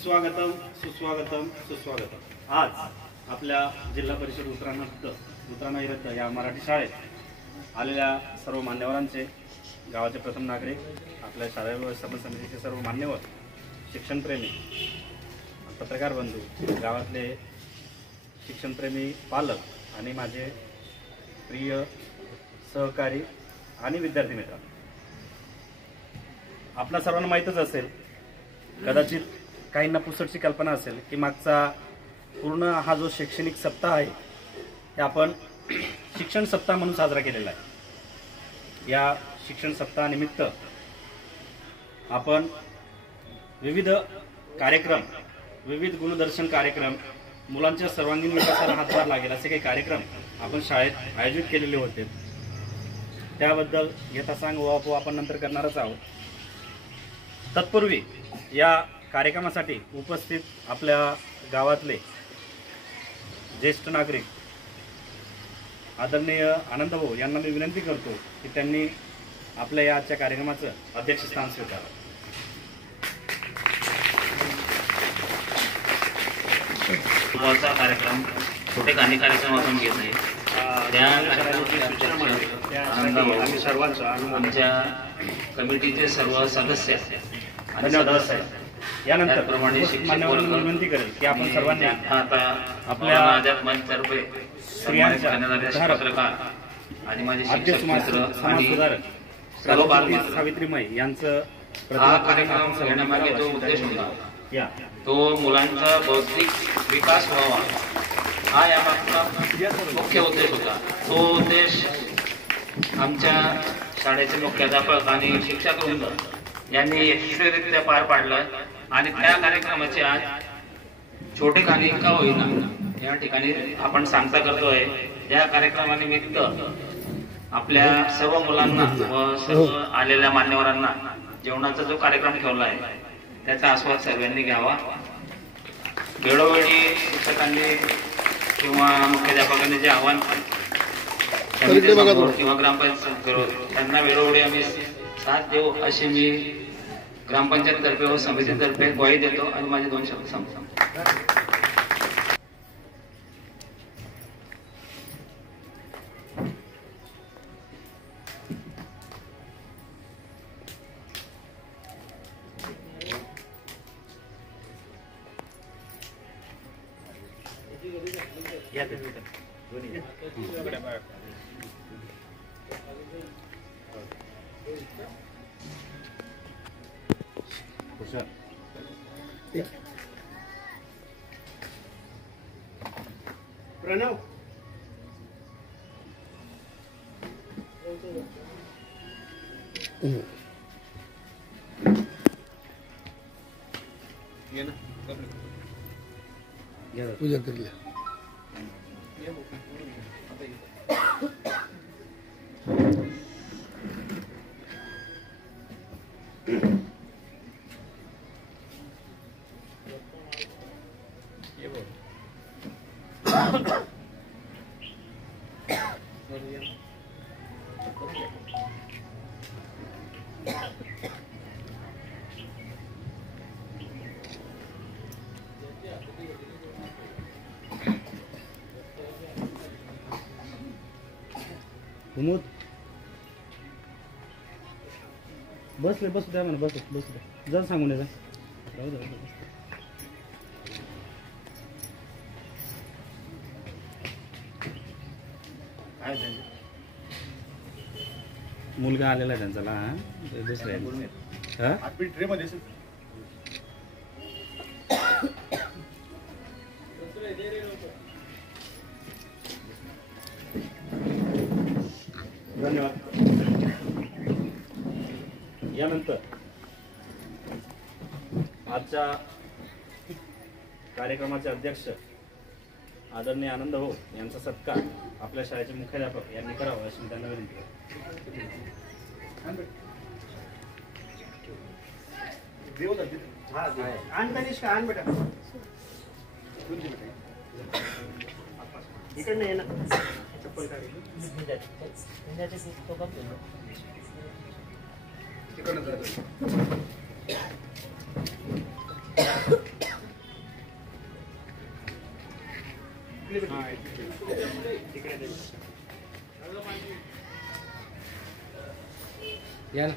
सुस्वागतम सुस्वागतम सुस्वागतम। आज आपल्या जिल्हा परिषद उतराणा इरत या मराठी शाळेत आलेल्या सर्व मान्यवरांचे, गावाचे प्रथम नागरिक, आपल्या शाळा व्यवस्थापन समितीचे सर्व मान्यवर, शिक्षणप्रेमी, पत्रकार बंधू, गावातले शिक्षणप्रेमी पालक आणि माझे प्रिय सहकारी आणि विद्यार्थी मित्र, आपल्या सर्वांना माहीतच असेल, कदाचित काहींना पुसटची कल्पना असेल की मागचा पूर्ण हा जो शैक्षणिक सप्ताह आहे ते आपण शिक्षण सप्ताह म्हणून साजरा केलेला आहे। या शिक्षण सप्ताहानिमित्त आपण विविध कार्यक्रम, विविध गुणदर्शन कार्यक्रम, मुलांच्या सर्वांगीण विकासाला हातभार लागेल असे काही कार्यक्रम आपण शाळेत आयोजित केलेले होते। त्याबद्दल यथासांग उहापोह आपण नंतर करणारच आहोत। तत्पूर्वी या कार्यक्रमासाठी उपस्थित आपल्या गावातले ज्येष्ठ नागरिक आदरणीय आनंदभाऊ यांना मी विनंती करतो की त्यांनी आपल्या या आजच्या कार्यक्रमाचं अध्यक्षस्थान स्वीकारावं। सुरुवातीचा कार्यक्रम छोटे काही कार्यक्रम आपण घेत आहे आम्ही सर्वांचं आमच्या कमिटीचे सर्व सदस्य धन्यवाद साहेब। यानंतर मान्यवरांना विनंती करेल की आपण सर्वांनी आपल्या मंचतर्फे स्त्रियांच्या पत्रकार आणि माझे शिक्षक मित्र आणि सर्व सावित्रीमाई यांचं कार्यक्रम घेण्यामागे जो उद्देश होता तो मुलांचा बौद्धिक विकास व्हावा हा यामागचा मुख्य उद्देश होता। तो उद्देश आमच्या शाळेचे मुख्याध्यापक आणि शिक्षक वृंद यांनी यशस्वीरित्या पार पाडला आणि त्या कार्यक्रमाचे आज छोटे खाणी का होईना या ठिकाणी आपण सांगता करतोय। या कार्यक्रमानिमित्त आपल्या सर्व मुलांना व सर्व आलेल्या मान्यवरांना जेवणाचा जो कार्यक्रम ठेवला आहे त्याचा आस्वाद सर्वांनी घ्यावा। वेळोवेळी शिक्षकांनी किंवा मुख्याध्यापकांनी जे आव्हान किंवा ग्रामपंचायत त्यांना वेळोवेळी आम्ही साथ देऊ अशी मी ग्रामपंचायत तर्फे व समितीतर्फे ग्वाही देतो आणि माझे 2 शब्द सांगतो। प्रणव पूजा कर लिया। उमोद बसले बसू द्या म्हणा, बसू द्या, जर सांगून जा मुलगा आलेला आहे त्यांचा लहान, दुसरे धन्यवाद। यानंतर आजच्या कार्यक्रमाचे अध्यक्ष आदरणीय आनंदभाऊ यांचा सत्कार आपल्या शाळेचे मुख्याध्यापक यांनी करावा अशी त्यांना विनंती इकडनं ये ना चप्पल काढ। या ना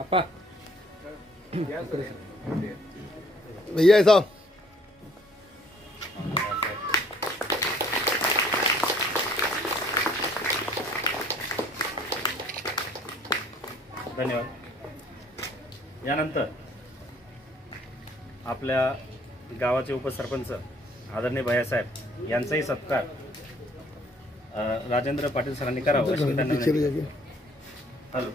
आपा भैया ऐसा धन्यवाद. यानंतर आपल्या गावाचे उपसरपंच आदरणीय भैयासाहेब यांचाही सत्कार राजेंद्र पाटील सरांनी करावा अशी त्यांना विनंती आहे. हॅलो.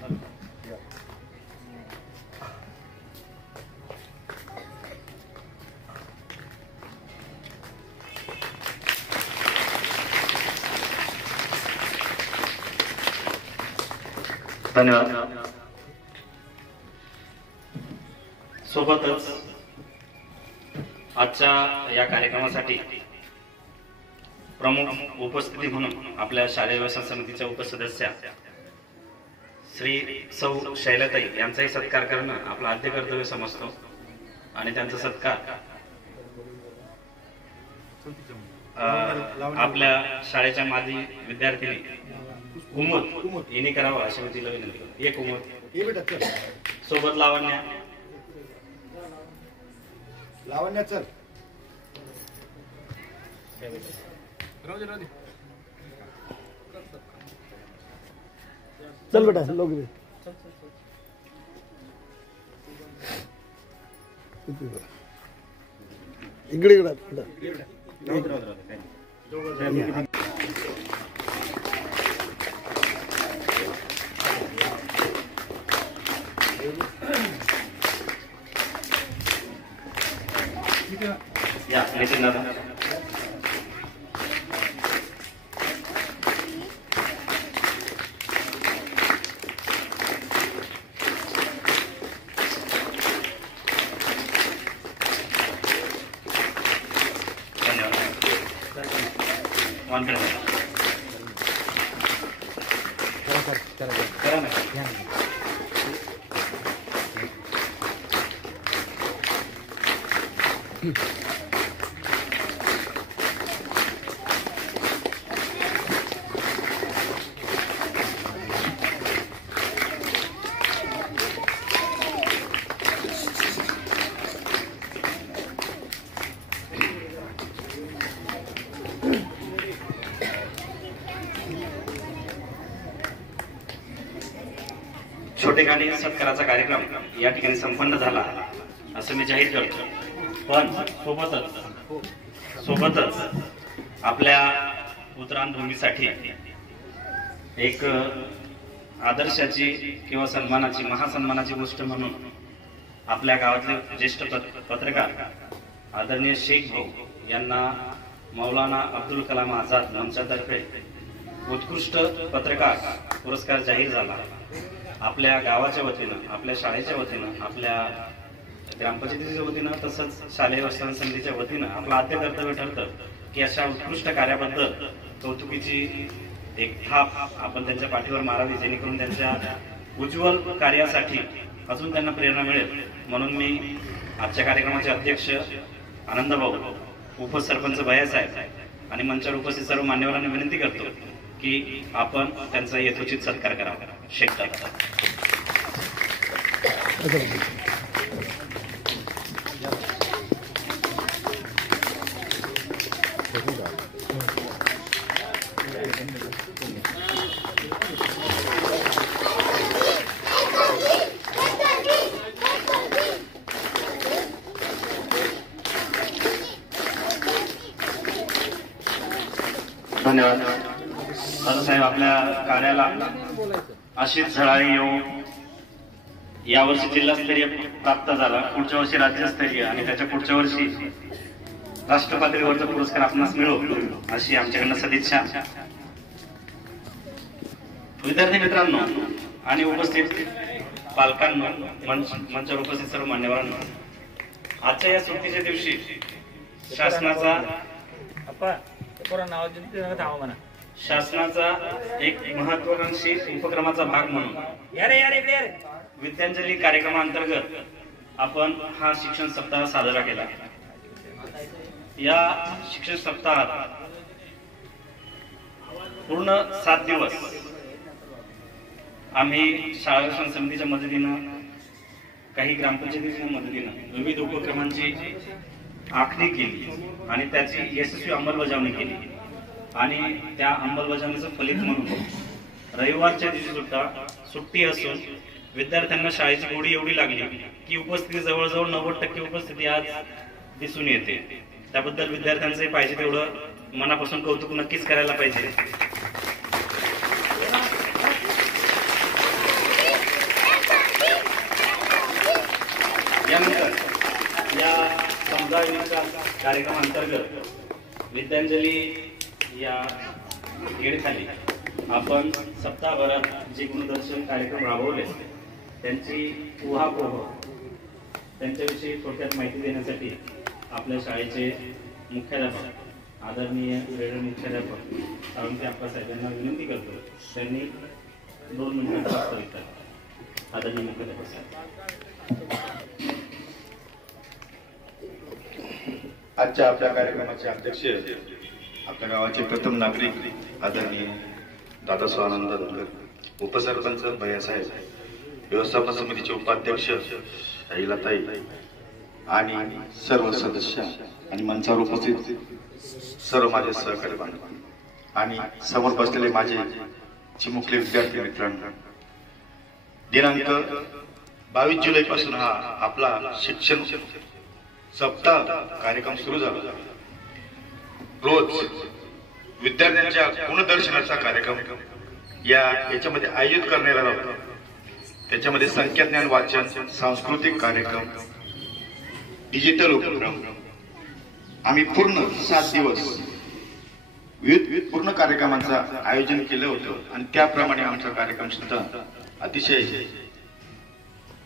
धन्यवाद. सोबतच आजच्या या कार्यक्रमासाठी प्रमुख उपस्थिती म्हणून आपल्या शालेय व्यवसाय समितीच्या उपसदस्या श्री सौ शैलताई यांचाही सत्कार करणं आपलं आद्य कर्तव्य समजतो आणि त्यांचा सत्कार आपल्या शाळेच्या माजी विद्यार्थिनी कुमुद हिने करावा अशी मी तिला विनंती करतो. एक कुमुद सोबत लावण्या चल चल बेटा लोग इकडे या नितीन दादा. करा ना. छोटेखानी सत्काराचा कार्यक्रम या ठिकाणी संपन्न झाला असं मी जाहीर करतो. पण सोबतच आपल्या उतराणभूमीसाठी एक आदर्शाची किंवा सन्मानाची महासन्मानाची गोष्ट म्हणून आपल्या गावातले ज्येष्ठ पत्रकार आदरणीय शेख भाऊ यांना मौलाना अब्दुल कलाम आझाद मंचातर्फे उत्कृष्ट पत्रकार पुरस्कार जाहीर झाला. आपल्या गावाच्या वतीनं, आपल्या शाळेच्या वतीनं, आपल्या ग्रामपंचायतीच्या वतीनं तसंच शालेय व्यवस्थापन समितीच्या वतीनं आपलं आद्य कर्तव्य ठरतं की अशा उत्कृष्ट कार्याबद्दल कौतुकीची एक थाप आपण त्यांच्या पाठीवर मारावी, जेणेकरून त्यांच्या उज्ज्वल कार्यासाठी अजून त्यांना प्रेरणा मिळेल. म्हणून मी आजच्या कार्यक्रमाचे अध्यक्ष आनंदभाऊ, उपसरपंच भैयासाहेब आणि मंचावर उपस्थित सर्व मान्यवरांना विनंती करतो की आपण त्यांचा यथोचित सत्कार करावा. शेख दादा. धन्यवाद. साहेब आपल्या कार्याला आशिष झळाळी येऊ यावर्षी जिल्हास्तरीय प्राप्त झाला, पुढच्या वर्षी राज्यस्तरीय आणि त्याच्या पुढच्या वर्षी राष्ट्र पातळीवरचा पुरस्कार आपणास मिळो अशी आमच्याकडनं सदिच्छा. विद्यार्थी मित्रांनो आणि उपस्थित पालकांनो, मंचावर उपस्थित सर्व मान्यवरांनो, आजच्या या सुट्टीच्या दिवशी शासनाचा एक महत्वाकांक्षी उपक्रमाचा भाग म्हणून विद्यांजली कार्यक्रमांतर्गत आपण हा शिक्षण सप्ताह साजरा केला. या शिक्षण सप्ताहात पूर्ण 7 दिवस आम्ही शाळा शिक्षण समितीच्या मदतीनं, काही ग्रामपंचायतीच्या मदतीनं विविध उपक्रमांची आखणी केली आणि त्याची यशस्वी अंमलबजावणी केली. आणि त्या अंमलबजावणीचं फलित म्हणून रविवारच्या दिवशी सुद्धा सुट्टी असून विद्यार्थ्यांना शाळेची गोडी एवढी लागली की उपस्थिती जवळजवळ 90% उपस्थिती आज दिसून येते. त्याबद्दल विद्यार्थ्यांचे पाहिजे तेवढं मनापासून कौतुक नक्कीच करायला पाहिजे. यानंतर या समजावणीच्या कार्यक्रमांतर्गत विद्यांजली या गेडखाली आपण सप्ताहभरात जे गुणदर्शन कार्यक्रम राबवले त्यांची उहापोह त्यांच्याविषयी थोडक्यात माहिती देण्यासाठी आपल्या शाळेचे मुख्याध्यापक आदरणीय वेगळे मुख्याध्यापक सावंत अप्पासाहेब यांना विनंती करतो त्यांनी 2 मिनिटांचा वास्तविक करा. आदरणीय मुख्याध्यापक साहेब. आजच्या आपल्या कार्यक्रमाचे अध्यक्ष आपल्या गावाचे प्रथम नागरिक आदरणीय दादा स्वानंद धनगर, उपसरपंच भैयासाहेब, व्यवस्थापन समितीचे उपाध्यक्ष शैलाताई आणि सर्व सदस्य आणि मंचावर उपस्थित सर्व माझे सहकारी बांधव आणि समोर बसलेले माझे चिमुकले विद्यार्थी मित्रांनो, दिनांक 22 जुलै पासून हा आपला शिक्षण सप्ताह कार्यक्रम सुरू झाला. रोज विद्यार्थ्यांच्या गुणदर्शनाचा कार्यक्रम याच्यामध्ये आयोजित करण्यात आला होता. त्याच्यामध्ये संख्याज्ञान वाचन, सांस्कृतिक कार्यक्रम, डिजिटल उपक्रम आम्ही पूर्ण 7 दिवस विविध पूर्ण कार्यक्रमांचं आयोजन केलं होतं आणि त्याप्रमाणे आमचा कार्यक्रम सुद्धा अतिशय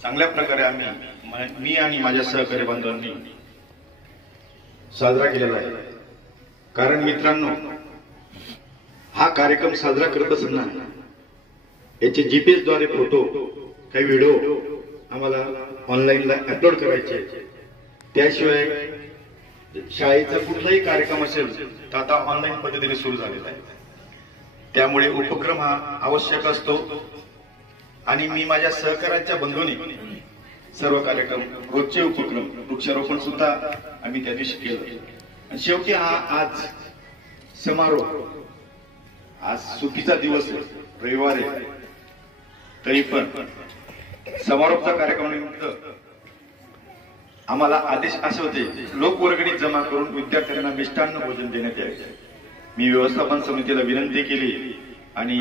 चांगल्या प्रकारे मी आणि माझ्या सहकारी बांधवांनी साजरा केलेला आहे. कारण मित्रांनो, हा कार्यक्रम साजरा करत असताना याचे GPS द्वारे फोटो, काही व्हिडिओ आम्हाला ऑनलाईनला अपलोड करायचे. त्याशिवाय शाळेचा कुठलाही कार्यक्रम असेल तर आता ऑनलाईन पद्धतीने सुरू झालेला आहे. त्यामुळे उपक्रम हा आवश्यक असतो आणि मी माझ्या सहकार्याच्या बंधूंनी सर्व कार्यक्रम, रोजचे उपक्रम, वृक्षारोपण सुद्धा आम्ही त्या दिवशी केलं. शेवटी हा आज समारोप, आज सुट्टीचा दिवस आहे, रविवार आहे, तरी पण समारोपचा कार्यक्रमानिमित्त आम्हाला आदेश असे होते, लोकवर्गणी जमा करून विद्यार्थ्यांना मिष्टान्न भोजन देण्यात यावे. मी व्यवस्थापन समितीला विनंती केली आणि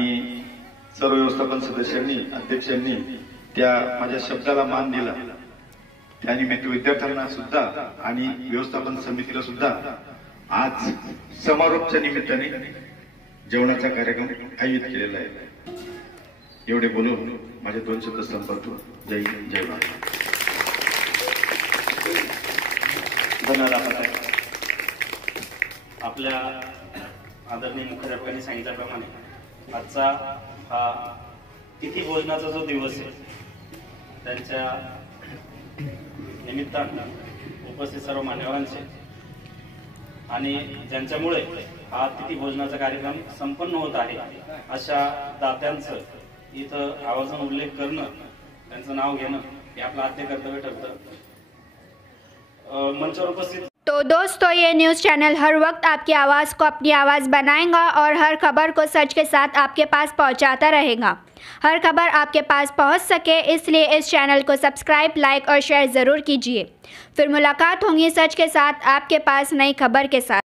सर्व व्यवस्थापन सदस्यांनी, अध्यक्षांनी त्या माझ्या शब्दाला मान दिला. त्यानिमित्त विद्यार्थ्यांना सुद्धा आणि व्यवस्थापन समितीला सुद्धा आज समारोपच्या निमित्ताने जेवणाचा कार्यक्रम आयोजित केलेला आहे. एवढे बोलून माझे 2 शब्द संपवतो. जय हिंद, जय महाराष्ट्र. धन्यवाद आप्पासाहेब. आपल्या आदरणीय मुख्याध्यापकांनी सांगितल्याप्रमाणे आजचा हा तिथी भोजनाचा जो दिवस आहे त्यांच्या निमित्तानं उपस्थित सर्व मान्यवरांचे आणि ज्यांच्यामुळे हा तिथी भोजनाचा कार्यक्रम संपन्न होत आहे अशा दात्यांचं इथं आवर्जून उल्लेख करणं, त्यांचं नाव घेणं हे आपलं आद्य कर्तव्य ठरतं. मंचावर उपस्थित तो दोस्तों, ये न्यूज़ चैनल हर वक्त आपकी आवाज़ को अपनी आवाज़ बनाएगा और हर खबर को सच के साथ आपके पास पहुंचाता रहेगा. हर खबर आपके पास पहुंच सके इसलिए इस चैनल को सब्सक्राइब, लाइक और शेयर ज़रूर कीजिए. फिर मुलाकात होंगी सच के साथ आपके पास नई खबर के साथ.